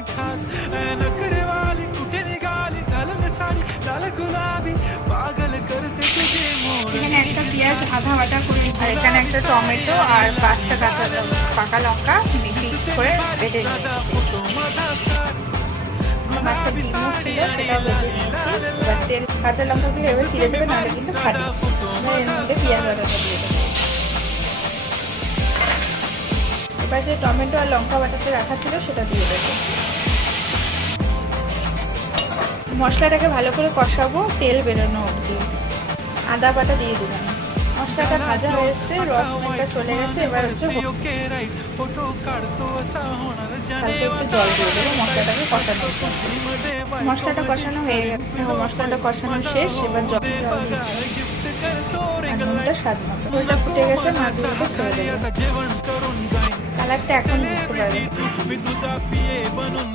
खास नखरे वाली कुठे निघाली घालून साडी लाल गुलाबी पागल करते तुझे मोर। এখানে একটা পেঁয়াজ আধা বাটা করে, আর এখানে একটা টমেটো আর 5টা পাকা লঙ্কা মিক্সি করে বেটে নিয়েছি। মাছের ডিমও ছিল, সেটাও বেটে নিয়েছি। এবার তেল কাঁচা লঙ্কাগুলো এবার ছিঁড়ে দেবে, নাহলে কিন্তু ফাটবে। এর মধ্যে পেঁয়াজ বাটাটা দিয়ে দেবো। এবার যে টমেটো আর লঙ্কা বাটাতে রাখা ছিল সেটা দিয়ে দেবো। মশলাটাকে ভালো করে কষাবো তেল বেরোনো অবধি। আদা বাটা দিয়ে দিলাম। মশলাটা ভাজা হয়ে এসছে, রসটা চলে গেছে। এবার হচ্ছে হালকা একটু জল দিয়ে দেবো মশলাটাকে কষানো। মশলাটা কষানো হয়ে গেছে, মশলাটা কষানো শেষ। এবার জল নুনটা স্বাদ মতো। ওইটা ফুটে গেছে, মাছগুলোকে ছেড়ে দেবো। কালারটা এখন বুঝতে পারবে।